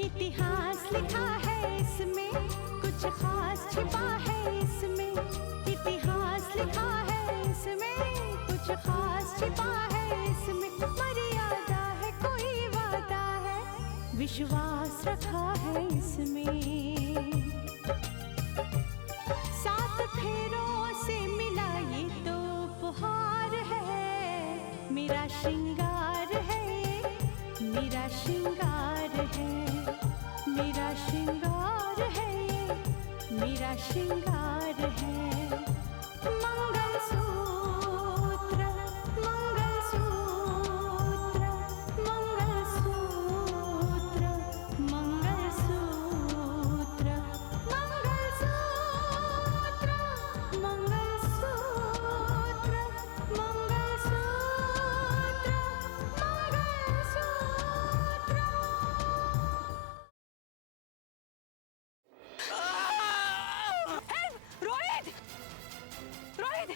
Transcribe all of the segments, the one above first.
इतिहास लिखा है इसमें, कुछ खास छिपा है इसमें। इतिहास लिखा है इसमें, कुछ खास छिपा है इसमें। मर्यादा है, कोई वादा है, विश्वास रखा है इसमें। सात फेरों से मिला ये तो उपहार है, मेरा श्रृंगार है, मेरा श्रृंगार है, मेरा श्रृंगार है, मेरा श्रृंगार है। मंगलसूत्र, मंगलसूत्र, मंगलसूत्र, मंगलसूत्र, मंगलसूत्र, मंगलसूत्र, मंगलसूत्र, मंगलसूत्र। रोहित! रोहित!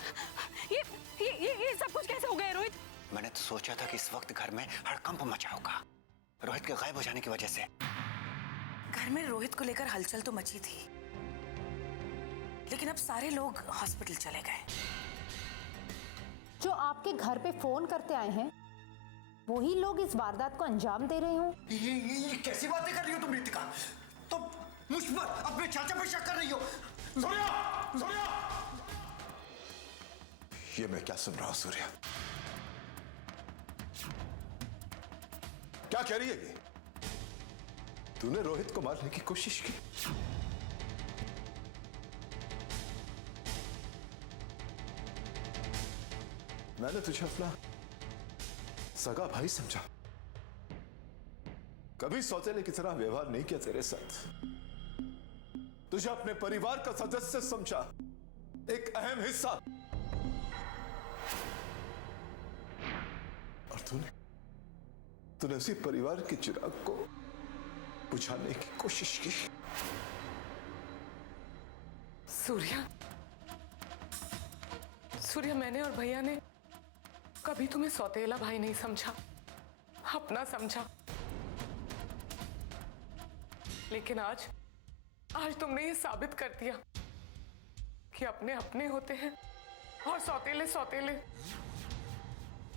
ये सब कुछ कैसे हो गया रोहित? मैंने तो सोचा था कि इस वक्त घर में हड़कंप मचा होगा, रोहित के गायब हो जाने की वजह से। घर में रोहित को लेकर हलचल तो मची थी, लेकिन अब सारे लोग हॉस्पिटल चले गए। जो आपके घर पे फोन करते आए हैं, वही लोग इस वारदात को अंजाम दे रहे हो। ये कैसी बातें कर रही हो तुम रितिका? तुम मुझ पर, अपने चाचा पर शक कर रही हो। सूर्या! सूर्या! ये मैं क्या सुन रहा हूं सूर्या? क्या कह रही है ये? तूने रोहित को मारने की कोशिश की? मैंने तुझे अपना सगा भाई समझा, कभी सौतेले की तरह व्यवहार नहीं किया तेरे साथ। तुझे अपने परिवार का सदस्य समझा, एक अहम हिस्सा। और तूने उसी परिवार के चिराग को बुझाने की कोशिश की। सूर्या, मैंने और भैया ने कभी तुम्हें सौतेला भाई नहीं समझा, अपना समझा। लेकिन आज तुमने ये साबित कर दिया कि अपने अपने होते हैं और सौतेले सौतेले।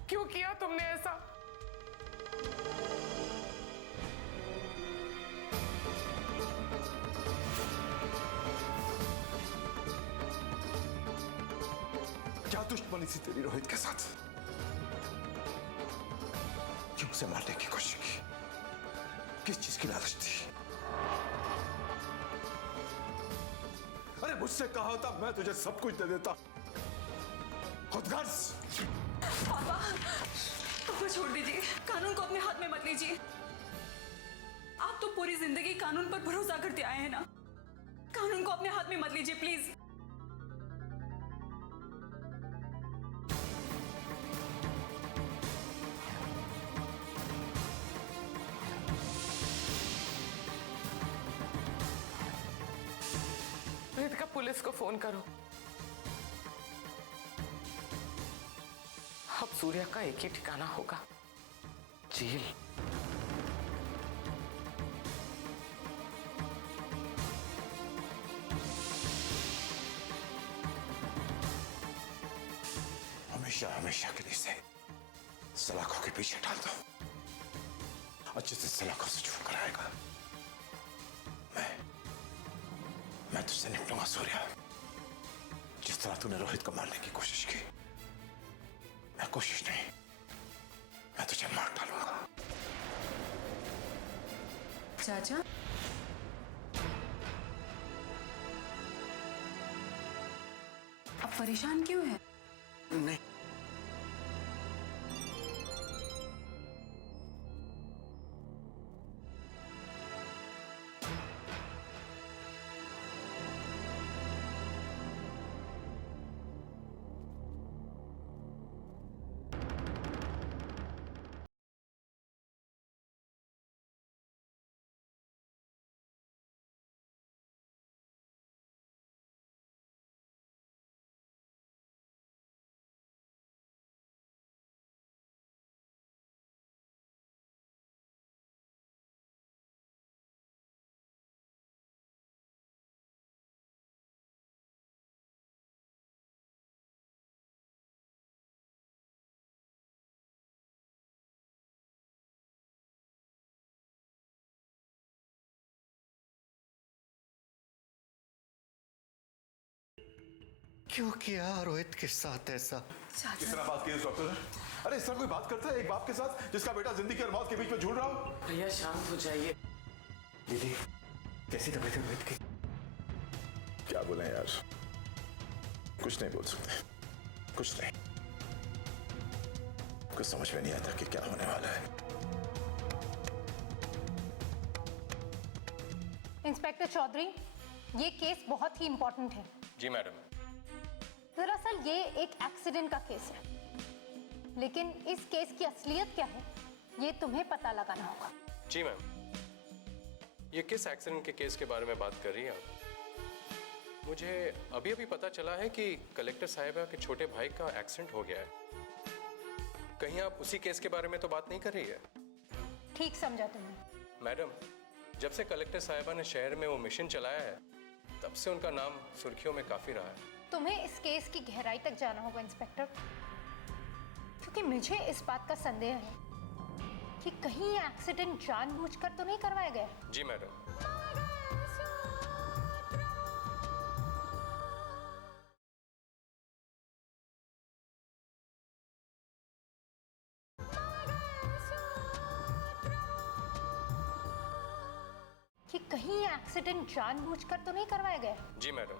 क्यों किया तुमने ऐसा? क्या दुश्मनी थी तेरी रोहित के साथ? क्यों उसे मारने की कोशिश की? किस चीज की लालच थी? अरे मुझसे कहा होता, मैं तुझे सब कुछ दे देता। खुदगर्ज! पापा छोड़ दीजिए, कानून को अपने हाथ में मत लीजिए। आप तो पूरी जिंदगी कानून पर भरोसा करते आए हैं ना, कानून को अपने हाथ में मत लीजिए प्लीज। रितिका, पुलिस को फोन करो। अब सूर्या का एक ही ठिकाना होगा, जेल। हमेशा हमेशा के लिए से सलाखों के पीछे डाल दो। अच्छे से सलाखों से छू कर आएगा। मैं तुझसे निपटूंगा सूर्या। जिस तरह तूने रोहित को मारने की कोशिश की, मैं कोशिश नहीं, मैं तुझे मार डालूंगा। चाचा, अब परेशान क्यों है? नहीं, क्यों किया रोहित के साथ ऐसा? किस तरह बात की उस डॉक्टर ने? अरे इस तरह कोई बात करता है एक बाप के साथ जिसका बेटा जिंदगी और मौत के बीच में झूल रहा हो? भैया शांत हो जाइए। दीदी कैसी तबीयत है रोहित की? क्या बोले यार, कुछ नहीं बोल सकते, कुछ नहीं। कुछ समझ में नहीं आता कि क्या होने वाला है। इंस्पेक्टर चौधरी, ये केस बहुत ही इंपॉर्टेंट है। जी मैडम। दरअसल ये एक एक्सीडेंट का केस है, लेकिन इस केस की असलियत क्या है ये तुम्हें पता लगाना होगा। जी मैम, ये किस एक्सीडेंट के केस के बारे में बात कर रही हैं आप? मुझे अभी अभी पता चला है कि कलेक्टर साहिबा के छोटे भाई का एक्सीडेंट हो गया है। कहीं आप उसी केस के बारे में तो बात नहीं कर रही है? ठीक समझा तुमने। मैडम, जब से कलेक्टर साहिबा ने शहर में वो मिशन चलाया है तब से उनका नाम सुर्खियों में काफी रहा है। तुम्हें इस केस की गहराई तक जाना होगा इंस्पेक्टर, क्योंकि मुझे इस बात का संदेह है कि कहीं ये एक्सीडेंट जानबूझकर तो नहीं करवाया गया। जी मैडम। कि कहीं ये एक्सीडेंट जानबूझकर तो नहीं करवाया गया। जी मैडम।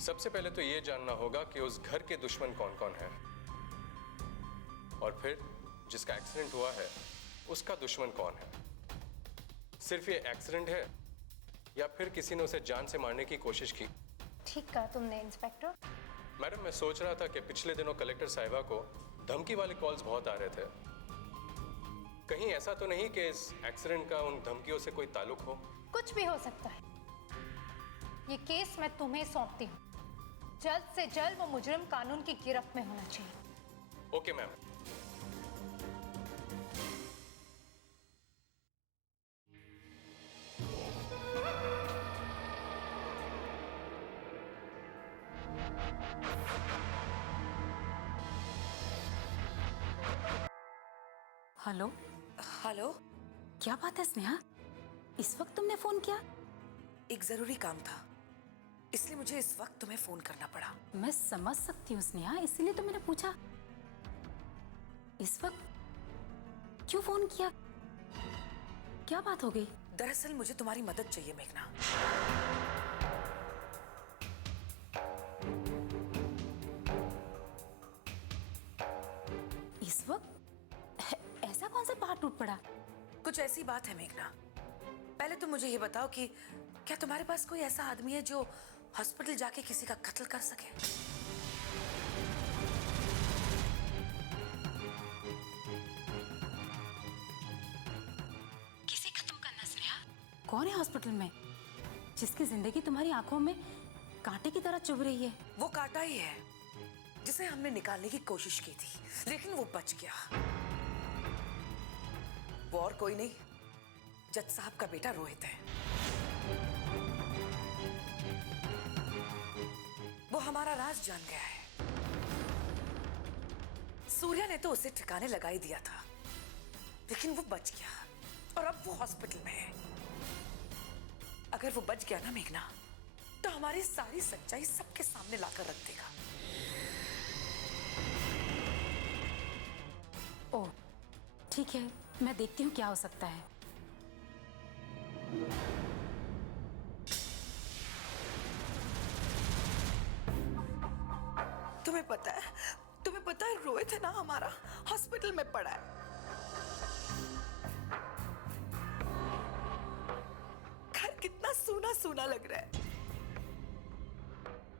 सबसे पहले तो ये जानना होगा कि उस घर के दुश्मन कौन कौन है, और फिर जिसका एक्सीडेंट हुआ है उसका दुश्मन कौन है। सिर्फ ये एक्सीडेंट है या फिर किसी ने उसे जान से मारने की कोशिश की? ठीक कहा तुमने इंस्पेक्टर। मैडम, मैं सोच रहा था कि पिछले दिनों कलेक्टर साहिबा को धमकी वाले कॉल्स बहुत आ रहे थे। कहीं ऐसा तो नहीं कि इस एक्सीडेंट का उन धमकियों से कोई ताल्लुक हो? कुछ भी हो सकता है। ये केस मैं तुम्हें सौंपती हूँ। जल्द से जल्द वो मुजरिम कानून की गिरफ्त में होना चाहिए। Okay ma'am. हेलो हेलो, क्या बात है स्नेहा, इस वक्त तुमने फोन किया? एक जरूरी काम था, इसलिए मुझे इस वक्त तुम्हें फोन करना पड़ा। मैं समझ सकती हूँ स्नेहा, इसलिए तो मैंने पूछा इस वक्त क्यों फोन किया, क्या बात हो गई? दरअसल मुझे तुम्हारी मदद चाहिए मेघना। इस वक्त ऐसा कौन सा पहाड़ टूट पड़ा? कुछ ऐसी बात है मेघना, पहले तुम मुझे ये बताओ कि क्या तुम्हारे पास कोई ऐसा आदमी है जो हॉस्पिटल जाके किसी का कत्ल कर सके? किसे खत्म करना स्नेहा? कौन है हॉस्पिटल में जिसकी जिंदगी तुम्हारी आंखों में कांटे की तरह चुभ रही है? वो कांटा ही है जिसे हमने निकालने की कोशिश की थी, लेकिन वो बच गया। वो और कोई नहीं, जज साहब का बेटा रोहित है। वो हमारा राज जान गया है। सूर्या ने तो उसे ठिकाने लगा ही दिया था, लेकिन वो बच गया और अब वो हॉस्पिटल में है। अगर वो बच गया ना मेघना, तो हमारी सारी सच्चाई सबके सामने लाकर रख देगा। ओह ठीक है, मैं देखती हूँ क्या हो सकता है। तुम्हें पता है रोहित है ना हमारा, हॉस्पिटल में पड़ा है। घर कितना सूना सूना लग रहा है।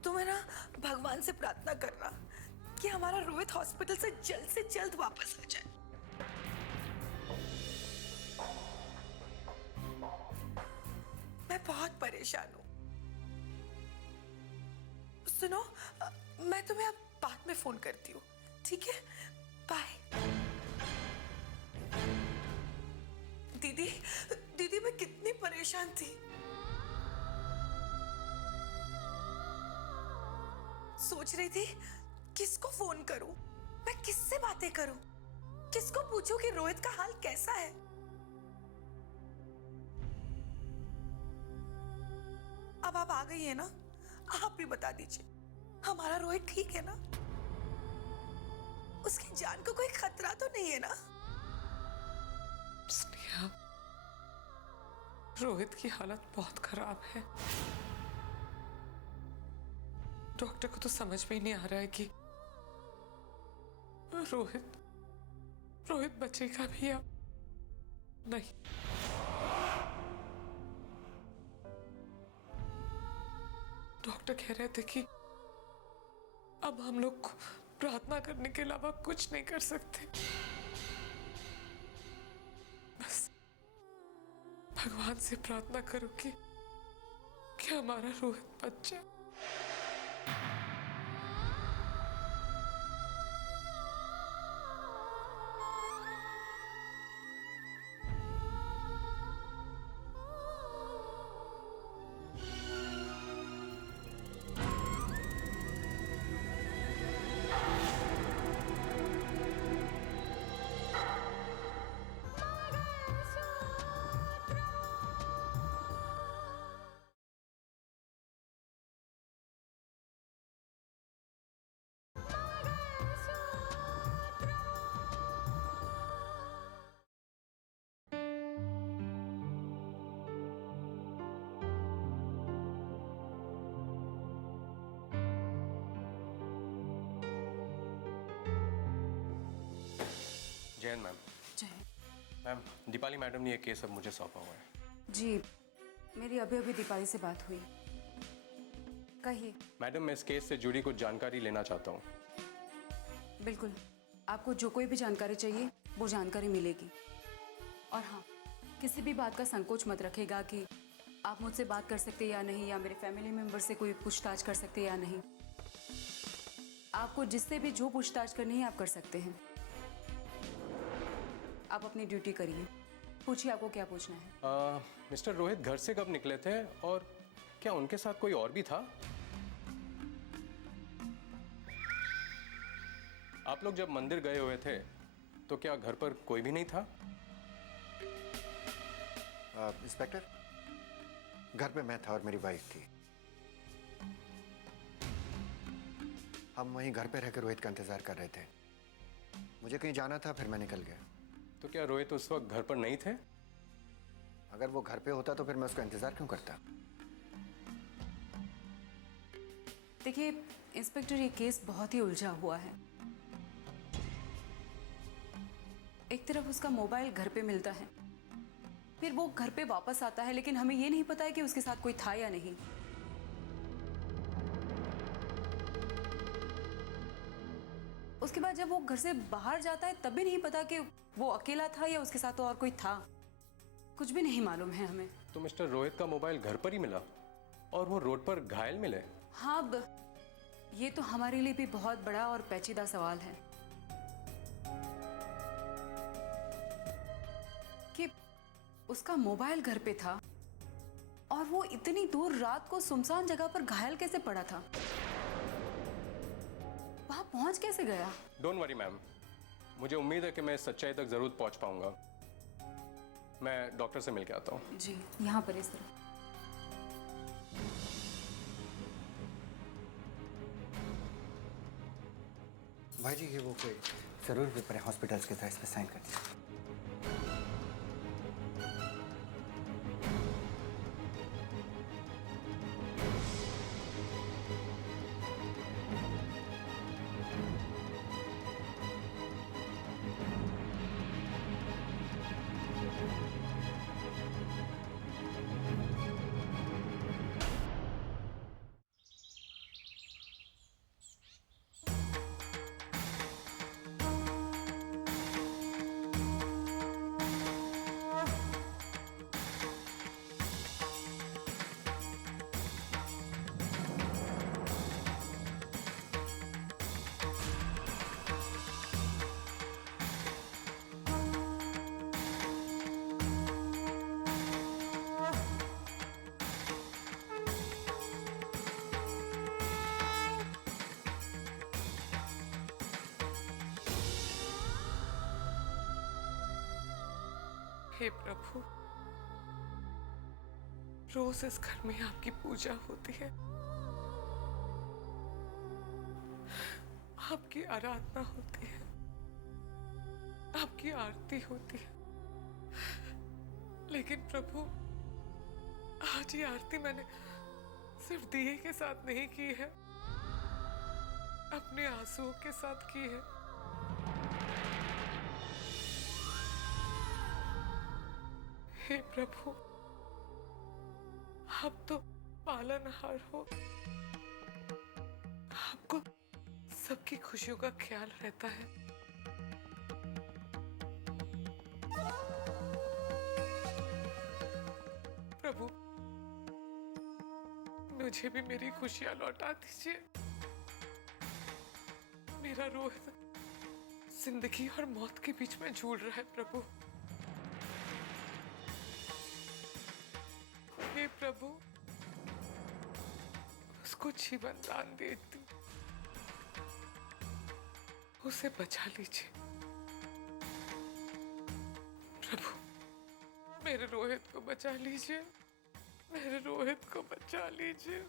तुम्हें ना भगवान से प्रार्थना करना कि हमारा रोहित हॉस्पिटल से जल्द वापस आ जाए। मैं बहुत परेशान हूं। सुनो, मैं तुम्हें अब बाद में फोन करती हूँ, ठीक है? बाय। दीदी मैं कितनी परेशान थी। सोच रही थी किसको फोन करूं, मैं किससे बातें करूं, किसको पूछूं कि रोहित का हाल कैसा है। अब आप आ गई है ना, आप भी बता दीजिए। हमारा रोहित ठीक है ना? उसकी जान को कोई खतरा तो नहीं है ना? स्नेहा, रोहित की हालत बहुत खराब है। डॉक्टर को तो समझ में ही नहीं आ रहा है कि रोहित बचेगा भी या नहीं। डॉक्टर कह रहे थे कि अब हम लोग को प्रार्थना करने के अलावा कुछ नहीं कर सकते। बस भगवान से प्रार्थना करो कि हमारा रोहित बच जाए। Jain ma'am. Ma'am, Deepali madam ने ये केस अब मुझे सौंपा हुआ है। जी, मेरी अभी अभी दीपाली से बात हुई। कहिए। मैडम, मैं इस केस से जुड़ी कुछ जानकारी लेना चाहता हूँ। बिल्कुल, आपको जो कोई भी जानकारी चाहिए वो जानकारी मिलेगी। और हाँ, किसी भी बात का संकोच मत रखेगा कि आप मुझसे बात कर सकते या नहीं, या मेरे फैमिली मेम्बर से कोई पूछताछ कर सकते या नहीं। आपको जिससे भी जो पूछताछ करनी है आप कर सकते हैं। आप अपनी ड्यूटी करिए। पूछिए आपको क्या पूछना है। मिस्टर रोहित घर से कब निकले थे और क्या उनके साथ कोई और भी था? आप लोग जब मंदिर गए हुए थे तो क्या घर पर कोई भी नहीं था? इंस्पेक्टर, घर पे मैं था और मेरी वाइफ थी। हम वहीं घर पे रहकर रोहित का इंतजार कर रहे थे। मुझे कहीं जाना था, फिर मैं निकल गया। तो क्या रोहित उस वक्त घर पर नहीं थे? अगर वो घर पे होता तो फिर मैं उसका इंतजार क्यों करता? देखिए इंस्पेक्टर, ये केस बहुत ही उलझा हुआ है। एक तरफ उसका मोबाइल घर पे मिलता है, फिर वो घर पे वापस आता है, लेकिन हमें ये नहीं पता है कि उसके साथ कोई था या नहीं। उसके बाद जब वो घर से बाहर जाता है तब भी नहीं पता कि वो अकेला था या उसके साथ और कोई था। कुछ भी नहीं मालूम है हमें। तो मिस्टर रोहित का मोबाइल घर पर ही मिला और वो रोड पर घायल मिले? हाँ, अब ये तो हमारे लिए भी बहुत बड़ा और पेचीदा सवाल है कि उसका मोबाइल घर पे था और वो इतनी दूर रात को सुनसान जगह पर घायल कैसे पड़ा था? वहां पहुंच कैसे गया? डोंट वरी मैम, मुझे उम्मीद है कि मैं इस सच्चाई तक जरूर पहुंच पाऊंगा। मैं डॉक्टर से मिलकर आता हूँ। जी, यहाँ पर इस तरह। भाई जी, ये वो कोई जरूर पेपर है हॉस्पिटल्स के, इस पे साइन कर दीजिए। हे प्रभु, रोज इस घर में आपकी पूजा होती है आपकी आराधना होती है, आपकी आरती होती है। लेकिन प्रभु, आज ये आरती मैंने सिर्फ दिए के साथ नहीं की है, अपने आंसुओं के साथ की है। हे प्रभु, आप तो पालनहार हो, आपको सबकी खुशियों का ख्याल रहता है। प्रभु, मुझे भी मेरी खुशियां लौटा दीजिए। मेरा रोहित जिंदगी और मौत के बीच में झूल रहा है प्रभु। हे प्रभु, उसको जीवन दान देती, उसे बचा लीजिए प्रभु। मेरे रोहित को बचा लीजिए, मेरे रोहित को बचा लीजिए।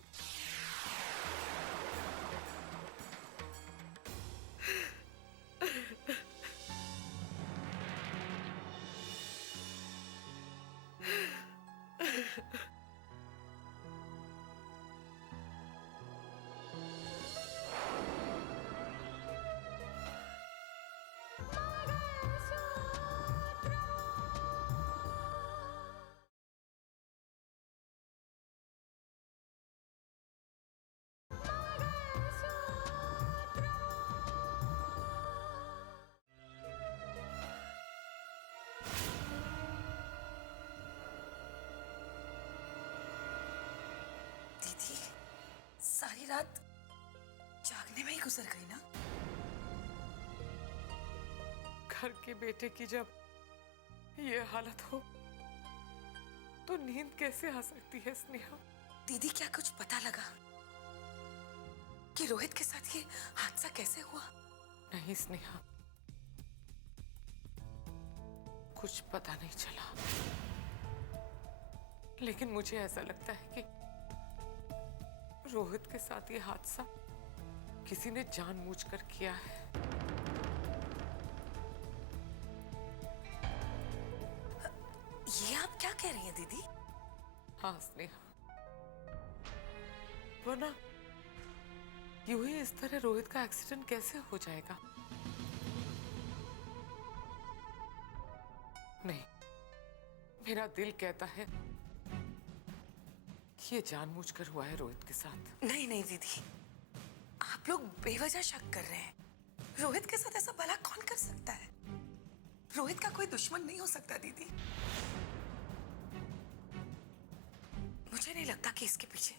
दीदी, सारी रात जागने में ही गुजर गई ना? घर के बेटे की जब ये हालत हो तो नींद कैसे आ सकती है स्नेहा? दीदी, क्या कुछ पता लगा कि रोहित के साथ ये हादसा कैसे हुआ? नहीं स्नेहा, कुछ पता नहीं चला, लेकिन मुझे ऐसा लगता है कि रोहित के साथ ये हादसा किसी ने जानबूझकर किया है। ये आप क्या कह रही हैं दीदी? हाँ स्नेहा, वरना यूं ही इस तरह रोहित का एक्सीडेंट कैसे हो जाएगा? नहीं, मेरा दिल कहता है कि ये जानबूझकर हुआ है रोहित के साथ। नहीं नहीं दीदी, आप लोग बेवजह शक कर रहे हैं। रोहित के साथ ऐसा भला कौन कर सकता है? रोहित का कोई दुश्मन नहीं हो सकता दीदी। मुझे नहीं लगता कि इसके पीछे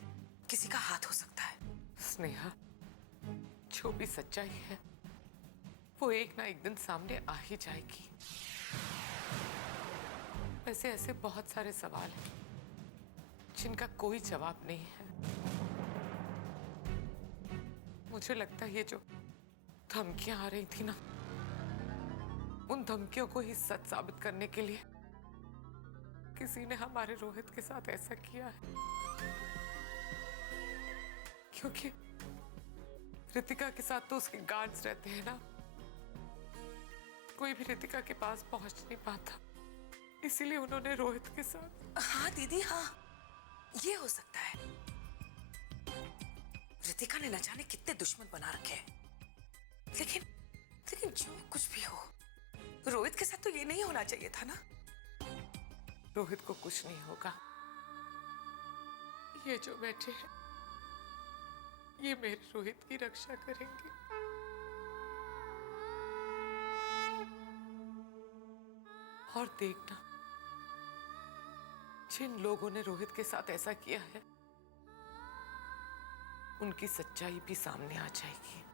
किसी का हाथ हो सकता है। स्नेहा, जो भी सच्चाई है वो एक ना एक दिन सामने आ ही जाएगी। वैसे ऐसे बहुत सारे सवाल हैं जिनका कोई जवाब नहीं है। मुझे लगता है ये जो धमकियां आ रही थी ना, उन धमकियों को ही सच साबित करने के लिए किसी ने हमारे रोहित के साथ ऐसा किया है। क्योंकि रितिका के साथ तो उसके गार्ड्स रहते हैं ना, कोई भी रितिका के पास पहुंच नहीं पाता, इसीलिए उन्होंने रोहित के साथ। हाँ दीदी, हाँ, ये हो सकता है। रितिका ने न जाने कितने दुश्मन बना रखे हैं, लेकिन जो कुछ भी हो, रोहित के साथ तो ये नहीं होना चाहिए था ना। रोहित को कुछ नहीं होगा। ये जो बैठे हैं, ये मेरे रोहित की रक्षा करेंगे। और देखना, जिन लोगों ने रोहित के साथ ऐसा किया है, उनकी सच्चाई भी सामने आ जाएगी।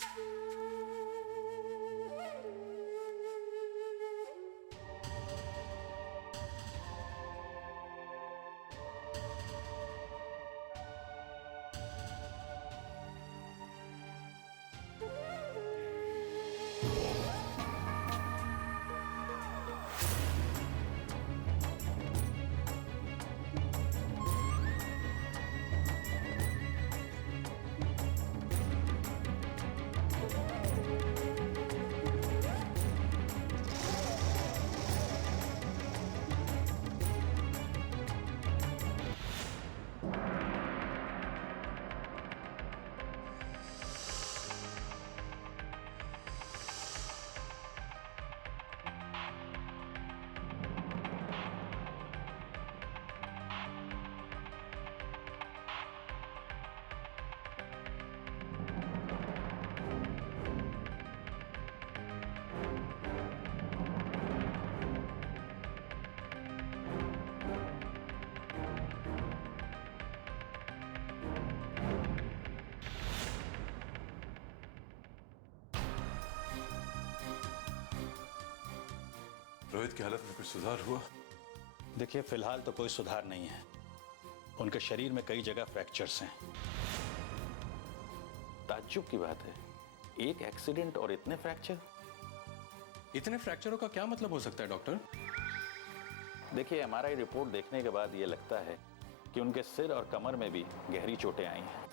रोहित की हालत में कुछ सुधार हुआ? देखिए, फिलहाल तो कोई सुधार नहीं है। उनके शरीर में कई जगह फ्रैक्चर्स हैं। ताज्जुब की बात है, एक एक्सीडेंट और इतने फ्रैक्चर। इतने फ्रैक्चरों का क्या मतलब हो सकता है डॉक्टर? देखिए, एमआरआई रिपोर्ट देखने के बाद ये लगता है कि उनके सिर और कमर में भी गहरी चोटें आई हैं।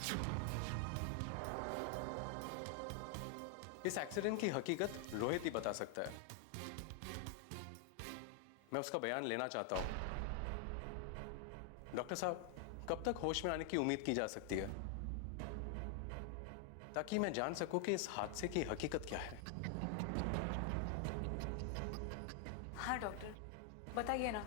इस एक्सीडेंट की हकीकत रोहित ही बता सकता है। मैं उसका बयान लेना चाहता हूं। डॉक्टर साहब, कब तक होश में आने की उम्मीद की जा सकती है, ताकि मैं जान सकूं कि इस हादसे की हकीकत क्या है? हाँ डॉक्टर, बताइए ना।